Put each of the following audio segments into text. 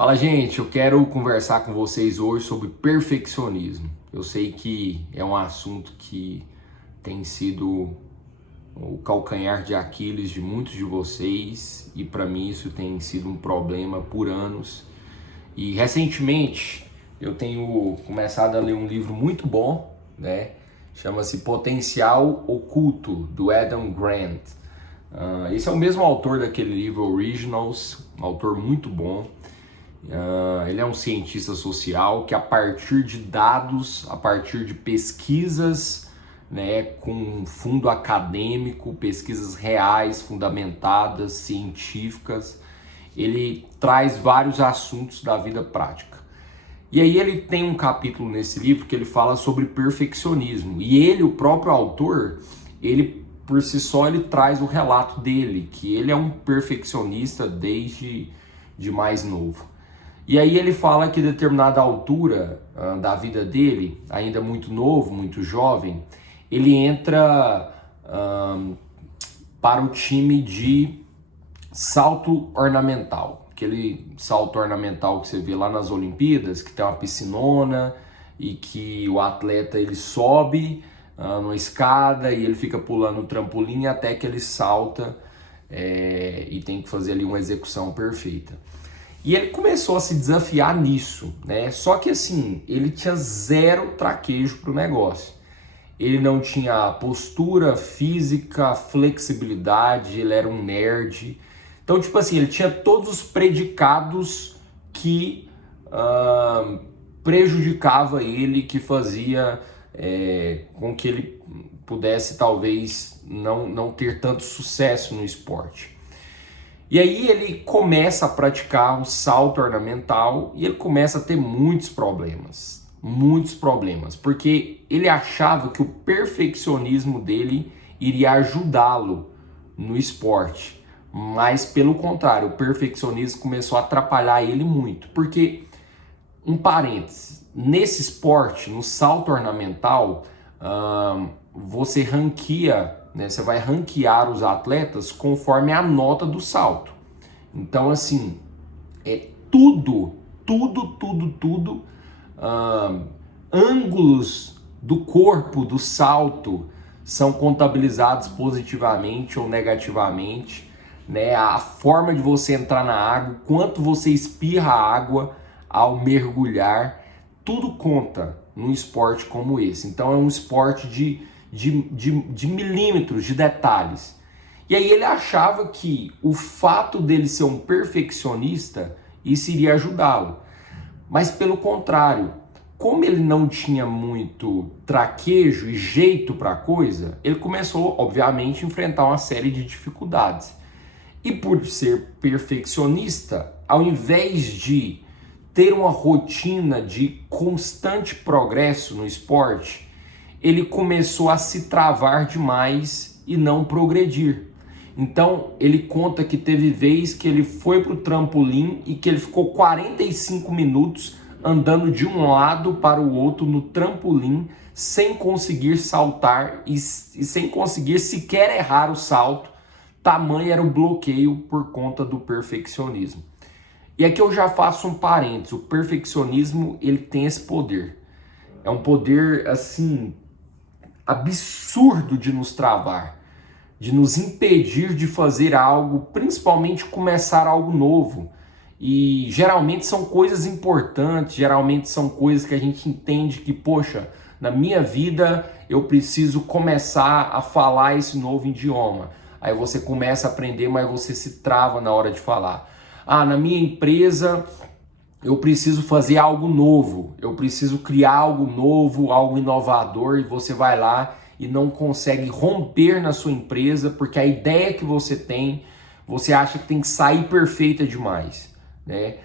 Fala, gente, eu quero conversar com vocês hoje sobre perfeccionismo. Eu sei que é um assunto que tem sido o calcanhar de Aquiles de muitos de vocês e para mim isso tem sido um problema por anos. E recentemente eu tenho começado a ler um livro muito bom, né? Chama-se Potencial Oculto, do Adam Grant. Esse é o mesmo autor daquele livro Originals, um autor muito bom. Ele é um cientista social que, a partir de dados, a partir de pesquisas, né, com fundo acadêmico, pesquisas reais, fundamentadas, científicas, ele traz vários assuntos da vida prática. E aí ele tem um capítulo nesse livro que ele fala sobre perfeccionismo. E ele, o próprio autor, ele por si só ele traz o relato dele, que ele é um perfeccionista desde de mais novo. E aí ele fala que a determinada altura da vida dele, ainda muito novo, muito jovem, ele entra para o time de salto ornamental. Aquele salto ornamental que você vê lá nas Olimpíadas, que tem uma piscinona e que o atleta ele sobe numa escada e ele fica pulando o trampolim até que ele salta e tem que fazer ali uma execução perfeita. E ele começou a se desafiar nisso, né? Só que assim, ele tinha zero traquejo pro negócio. Ele não tinha postura física, flexibilidade, ele era um nerd. Então, tipo assim, ele tinha todos os predicados que prejudicava ele, que fazia com que ele pudesse talvez não ter tanto sucesso no esporte. E aí ele começa a praticar o salto ornamental e ele começa a ter muitos problemas, porque ele achava que o perfeccionismo dele iria ajudá-lo no esporte, mas pelo contrário, o perfeccionismo começou a atrapalhar ele muito, porque, um parênteses, nesse esporte, no salto ornamental, você ranqueia, né, você vai ranquear os atletas conforme a nota do salto. Então, assim, tudo, ângulos do corpo do salto são contabilizados positivamente ou negativamente, né? A forma de você entrar na água, quanto você espirra a água ao mergulhar, tudo conta num esporte como esse. Então é um esporte de milímetros, de detalhes. E aí ele achava que o fato dele ser um perfeccionista, isso iria ajudá-lo. Mas pelo contrário, como ele não tinha muito traquejo e jeito para a coisa, ele começou, obviamente, a enfrentar uma série de dificuldades. E por ser perfeccionista, ao invés de ter uma rotina de constante progresso no esporte, ele começou a se travar demais e não progredir. Então ele conta que teve vez que ele foi para o trampolim e que ele ficou 45 minutos andando de um lado para o outro no trampolim sem conseguir saltar e sem conseguir sequer errar o salto. Tamanho era o bloqueio por conta do perfeccionismo. E aqui eu já faço um parênteses, o perfeccionismo ele tem esse poder. É um poder assim absurdo de nos travar, de nos impedir de fazer algo, principalmente começar algo novo. E geralmente são coisas importantes, geralmente são coisas que a gente entende que, poxa, na minha vida eu preciso começar a falar esse novo idioma. Aí você começa a aprender, mas você se trava na hora de falar. Na minha empresa eu preciso fazer algo novo, eu preciso criar algo novo, algo inovador, e você vai lá e não consegue romper na sua empresa, porque a ideia que você tem, você acha que tem que sair perfeita demais, né?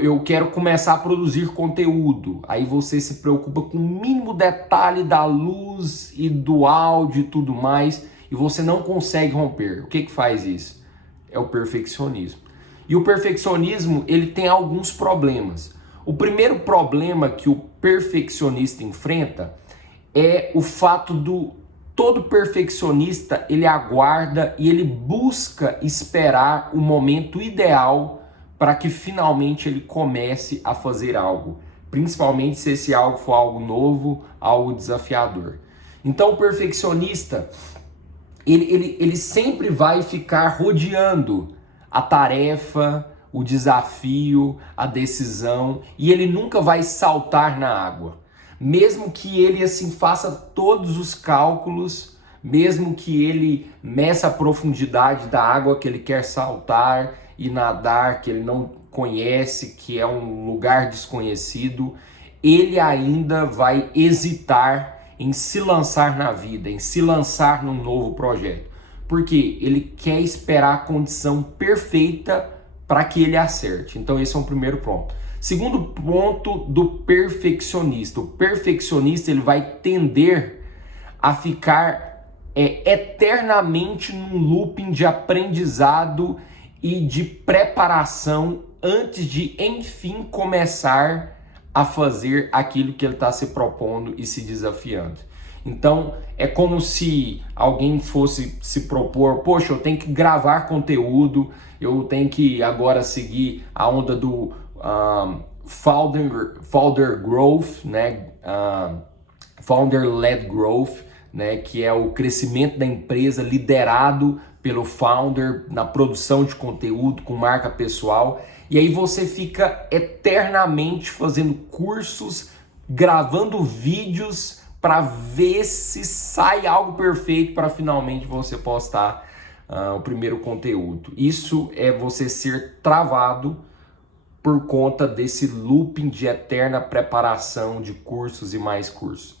Eu quero começar a produzir conteúdo, aí você se preocupa com o mínimo detalhe da luz e do áudio e tudo mais, e você não consegue romper. O que faz isso? É o perfeccionismo. E o perfeccionismo, ele tem alguns problemas. O primeiro problema que o perfeccionista enfrenta é o fato do todo perfeccionista, ele aguarda e ele busca esperar o momento ideal para que finalmente ele comece a fazer algo, principalmente se esse algo for algo novo, algo desafiador. Então o perfeccionista, ele sempre vai ficar rodeando a tarefa, o desafio, a decisão, e ele nunca vai saltar na água. Mesmo que ele assim faça todos os cálculos, mesmo que ele meça a profundidade da água que ele quer saltar e nadar, que ele não conhece, que é um lugar desconhecido, ele ainda vai hesitar em se lançar na vida, em se lançar num novo projeto. Porque ele quer esperar a condição perfeita para que ele acerte. Então esse é um primeiro ponto. Segundo ponto do perfeccionista. O perfeccionista ele vai tender a ficar eternamente num looping de aprendizado e de preparação antes de, enfim, começar a fazer aquilo que ele está se propondo e se desafiando. Então, é como se alguém fosse se propor, poxa, eu tenho que gravar conteúdo, eu tenho que agora seguir a onda do founder growth, né? Founder-led growth, né? Que é o crescimento da empresa liderado pelo founder na produção de conteúdo com marca pessoal. E aí você fica eternamente fazendo cursos, gravando vídeos para ver se sai algo perfeito para finalmente você postar o primeiro conteúdo. Isso é você ser travado por conta desse looping de eterna preparação de cursos e mais cursos.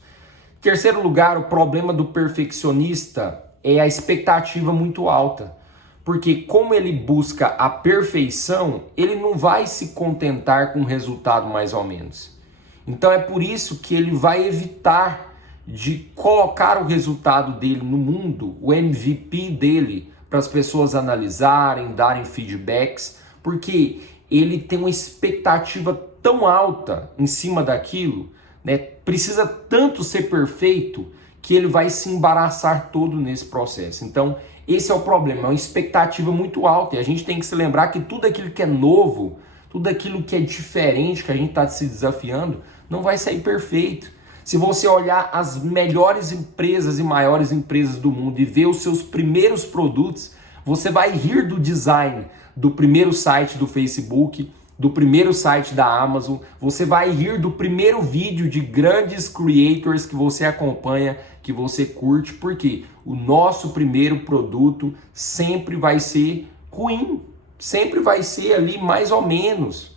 Em terceiro lugar, o problema do perfeccionista é a expectativa muito alta. Porque como ele busca a perfeição, ele não vai se contentar com o resultado mais ou menos. Então é por isso que ele vai evitar de colocar o resultado dele no mundo, o MVP dele, para as pessoas analisarem, darem feedbacks, porque ele tem uma expectativa tão alta em cima daquilo, né? Precisa tanto ser perfeito que ele vai se embaraçar todo nesse processo. Então, esse é o problema, é uma expectativa muito alta e a gente tem que se lembrar que tudo aquilo que é novo, tudo aquilo que é diferente, que a gente está se desafiando, não vai sair perfeito. Se você olhar as melhores empresas e maiores empresas do mundo e ver os seus primeiros produtos, você vai rir do design do primeiro site do Facebook, do primeiro site da Amazon, você vai rir do primeiro vídeo de grandes creators que você acompanha, que você curte, porque o nosso primeiro produto sempre vai ser ruim, sempre vai ser ali mais ou menos.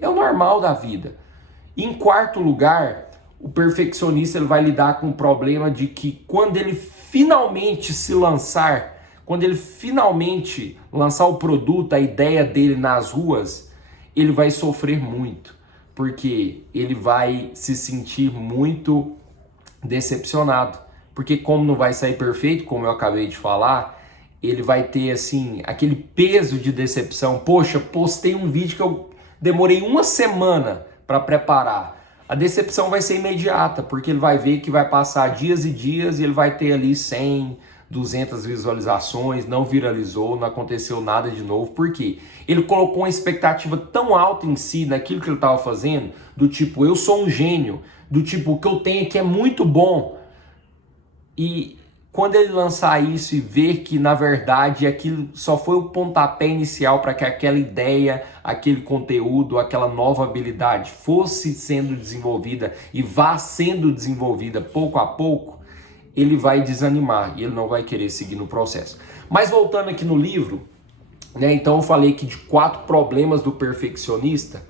É o normal da vida. Em quarto lugar, o perfeccionista ele vai lidar com o problema de que quando ele finalmente se lançar, quando ele finalmente lançar o produto, a ideia dele nas ruas, ele vai sofrer muito, porque ele vai se sentir muito decepcionado. Porque como não vai sair perfeito, como eu acabei de falar, ele vai ter assim aquele peso de decepção. Poxa, postei um vídeo que eu demorei uma semana para preparar. A decepção vai ser imediata, porque ele vai ver que vai passar dias e dias e ele vai ter ali 100, 200 visualizações, não viralizou, não aconteceu nada de novo. Por quê? Ele colocou uma expectativa tão alta em si, naquilo que ele estava fazendo, do tipo, eu sou um gênio, do tipo, o que eu tenho aqui é muito bom. E quando ele lançar isso e ver que, na verdade, aquilo só foi o pontapé inicial para que aquela ideia, aquele conteúdo, aquela nova habilidade fosse sendo desenvolvida e vá sendo desenvolvida pouco a pouco, ele vai desanimar e ele não vai querer seguir no processo. Mas voltando aqui no livro, né, então eu falei que de 4 problemas do perfeccionista,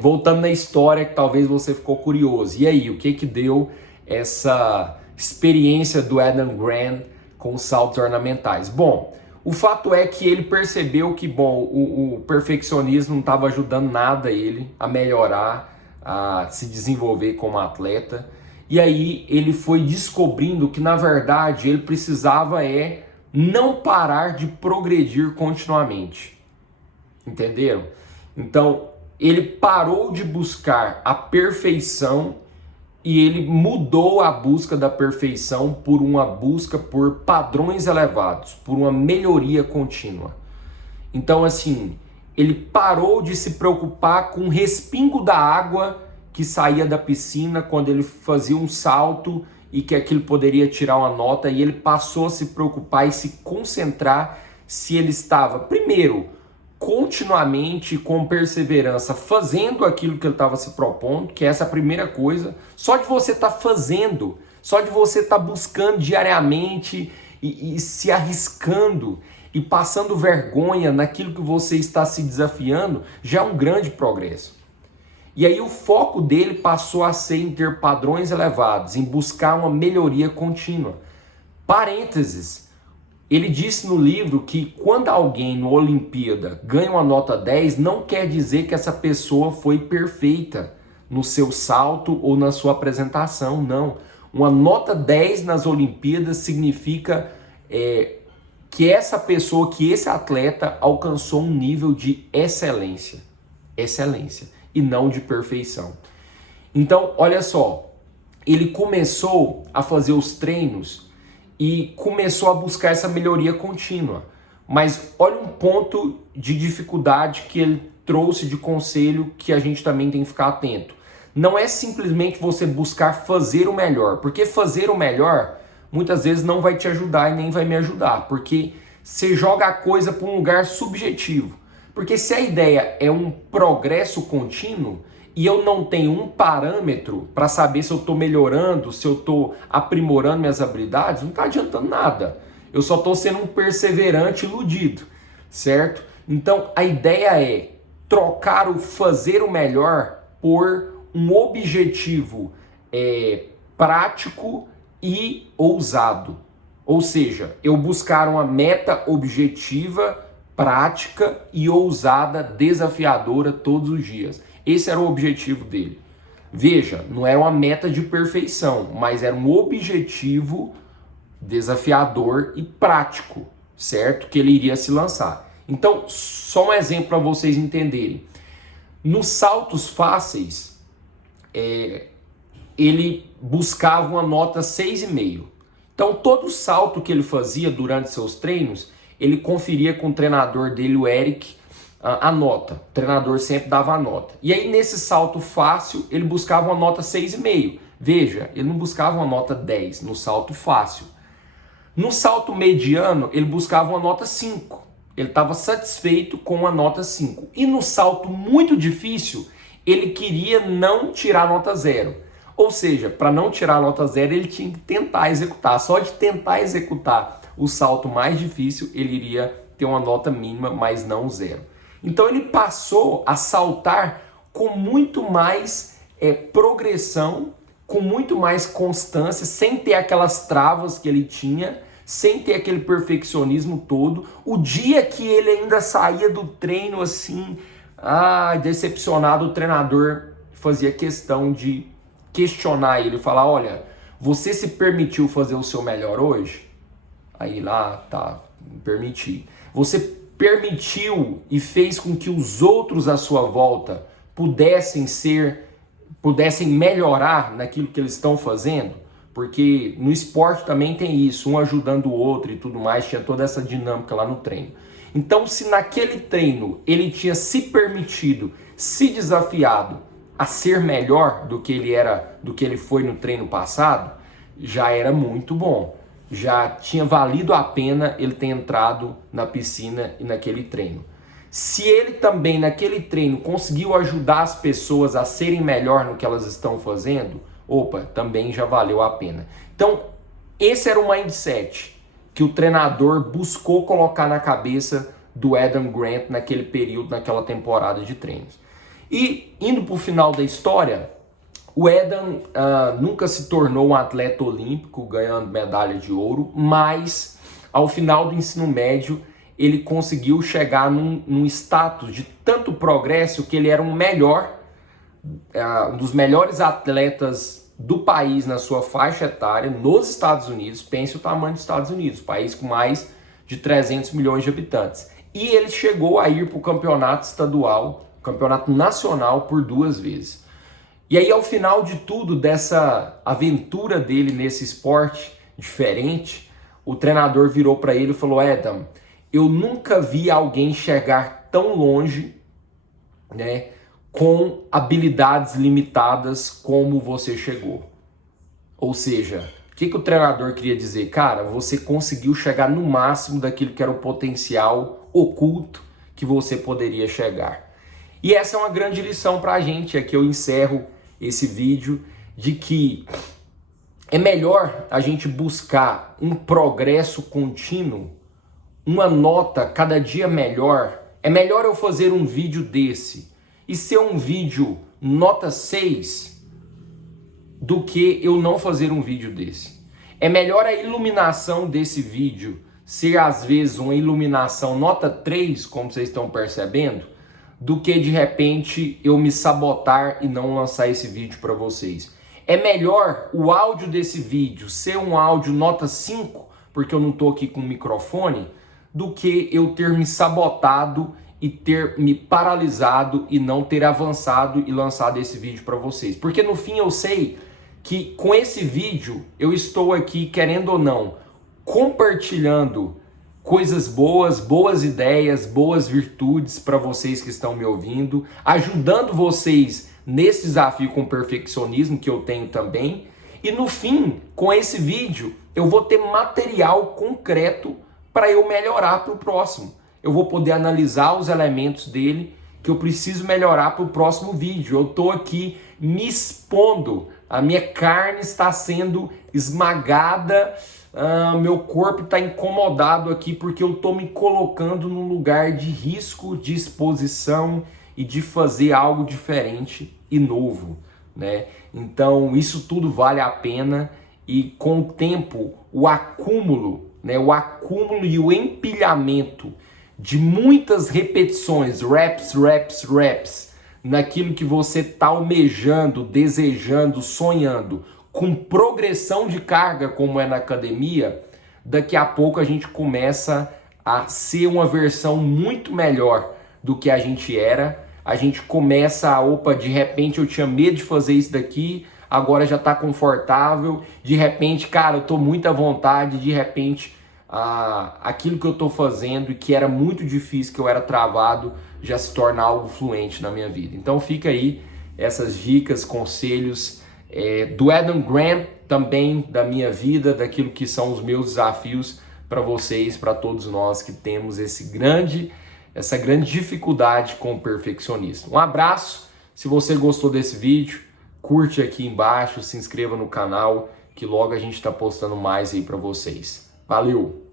voltando na história que talvez você ficou curioso. E aí, o que que deu essa experiência do Adam Grant com os saltos ornamentais? Bom, o fato é que ele percebeu que o perfeccionismo não estava ajudando nada ele a melhorar, a se desenvolver como atleta. E aí ele foi descobrindo que na verdade ele precisava não parar de progredir continuamente. Entenderam? Então ele parou de buscar a perfeição e ele mudou a busca da perfeição por uma busca por padrões elevados, por uma melhoria contínua. Então, assim, ele parou de se preocupar com o respingo da água que saía da piscina quando ele fazia um salto e que aquilo poderia tirar uma nota, e ele passou a se preocupar e se concentrar se ele estava, primeiro, continuamente, com perseverança, fazendo aquilo que ele estava se propondo, que é essa primeira coisa. Só de você estar fazendo, só de você estar buscando diariamente e se arriscando e passando vergonha naquilo que você está se desafiando, já é um grande progresso. E aí o foco dele passou a ser em ter padrões elevados, em buscar uma melhoria contínua. Parênteses, ele disse no livro que quando alguém na Olimpíada ganha uma nota 10, não quer dizer que essa pessoa foi perfeita no seu salto ou na sua apresentação, não. Uma nota 10 nas Olimpíadas significa que essa pessoa, que esse atleta alcançou um nível de excelência. Excelência. E não de perfeição. Então, olha só, ele começou a fazer os treinos e começou a buscar essa melhoria contínua. Mas olha um ponto de dificuldade que ele trouxe de conselho que a gente também tem que ficar atento. Não é simplesmente você buscar fazer o melhor, porque fazer o melhor muitas vezes não vai te ajudar e nem vai me ajudar, porque você joga a coisa para um lugar subjetivo. Porque se a ideia é um progresso contínuo e eu não tenho um parâmetro para saber se eu estou melhorando, se eu estou aprimorando minhas habilidades, não está adiantando nada. Eu só estou sendo um perseverante iludido, certo? Então a ideia é trocar o fazer o melhor por um objetivo prático e ousado. Ou seja, eu buscar uma meta objetiva, prática e ousada, desafiadora todos os dias. Esse era o objetivo dele. Veja, não era uma meta de perfeição, mas era um objetivo desafiador e prático, certo? Que ele iria se lançar. Então, só um exemplo para vocês entenderem. Nos saltos fáceis, ele buscava uma nota 6,5. Então, todo salto que ele fazia durante seus treinos, ele conferia com o treinador dele, o Eric, a nota. O treinador sempre dava a nota. E aí, nesse salto fácil, ele buscava uma nota 6,5. Veja, ele não buscava uma nota 10 no salto fácil. No salto mediano, ele buscava uma nota 5. Ele estava satisfeito com a nota 5. E no salto muito difícil, ele queria não tirar nota 0. Ou seja, para não tirar a nota 0, ele tinha que tentar executar. Só de tentar executar o salto mais difícil, ele iria ter uma nota mínima, mas não 0. Então ele passou a saltar com muito mais progressão, com muito mais constância, sem ter aquelas travas que ele tinha, sem ter aquele perfeccionismo todo. O dia que ele ainda saía do treino assim, decepcionado, o treinador fazia questão de questionar ele, falar: olha, você se permitiu fazer o seu melhor hoje? Aí lá, tá, permiti. Você permitiu e fez com que os outros à sua volta pudessem melhorar naquilo que eles estão fazendo? Porque no esporte também tem isso, um ajudando o outro e tudo mais, tinha toda essa dinâmica lá no treino. Então, se naquele treino ele tinha se permitido, se desafiado a ser melhor do que ele foi no treino passado, já era muito bom. Já tinha valido a pena ele ter entrado na piscina e naquele treino. Se ele também naquele treino conseguiu ajudar as pessoas a serem melhor no que elas estão fazendo, também já valeu a pena. Então, esse era o mindset que o treinador buscou colocar na cabeça do Adam Grant naquele período, naquela temporada de treinos. E indo para o final da história, o Adam nunca se tornou um atleta olímpico ganhando medalha de ouro, mas ao final do ensino médio ele conseguiu chegar num status de tanto progresso que ele era um dos melhores atletas do país na sua faixa etária nos Estados Unidos. Pense o tamanho dos Estados Unidos, país com mais de 300 milhões de habitantes. E ele chegou a ir para o campeonato estadual, campeonato nacional por 2 vezes. E aí, ao final de tudo, dessa aventura dele nesse esporte diferente, o treinador virou para ele e falou: Adam, eu nunca vi alguém chegar tão longe, né, com habilidades limitadas como você chegou. Ou seja, o que o treinador queria dizer? Cara, você conseguiu chegar no máximo daquilo que era o potencial oculto que você poderia chegar. E essa é uma grande lição para a gente. Aqui eu encerro esse vídeo de que é melhor a gente buscar um progresso contínuo, uma nota cada dia melhor. É melhor eu fazer um vídeo desse e ser um vídeo nota 6 do que eu não fazer um vídeo desse. É melhor a iluminação desse vídeo ser às vezes uma iluminação nota 3, como vocês estão percebendo, do que de repente eu me sabotar e não lançar esse vídeo para vocês. É melhor o áudio desse vídeo ser um áudio nota 5, porque eu não estou aqui com microfone, do que eu ter me sabotado e ter me paralisado e não ter avançado e lançado esse vídeo para vocês. Porque no fim eu sei que com esse vídeo eu estou aqui, querendo ou não, compartilhando coisas boas, boas ideias, boas virtudes para vocês que estão me ouvindo, ajudando vocês nesse desafio com perfeccionismo que eu tenho também. E no fim, com esse vídeo, eu vou ter material concreto para eu melhorar para o próximo. Eu vou poder analisar os elementos dele que eu preciso melhorar para o próximo vídeo. Eu estou aqui me expondo, a minha carne está sendo esmagada, meu corpo está incomodado aqui porque eu estou me colocando num lugar de risco, de exposição e de fazer algo diferente e novo, né? Então isso tudo vale a pena e com o tempo o acúmulo, né? O acúmulo e o empilhamento de muitas repetições, reps, naquilo que você está almejando, desejando, sonhando, com progressão de carga, como é na academia, daqui a pouco a gente começa a ser uma versão muito melhor do que a gente era. A gente começa a, de repente eu tinha medo de fazer isso daqui, agora já está confortável, de repente, cara, eu estou muito à vontade, de repente aquilo que eu estou fazendo e que era muito difícil, que eu era travado, já se torna algo fluente na minha vida. Então fica aí essas dicas, conselhos do Adam Grant, também da minha vida, daquilo que são os meus desafios para vocês, para todos nós que temos essa grande dificuldade com o perfeccionismo. Um abraço, se você gostou desse vídeo, curte aqui embaixo, se inscreva no canal, que logo a gente está postando mais aí para vocês. Valeu!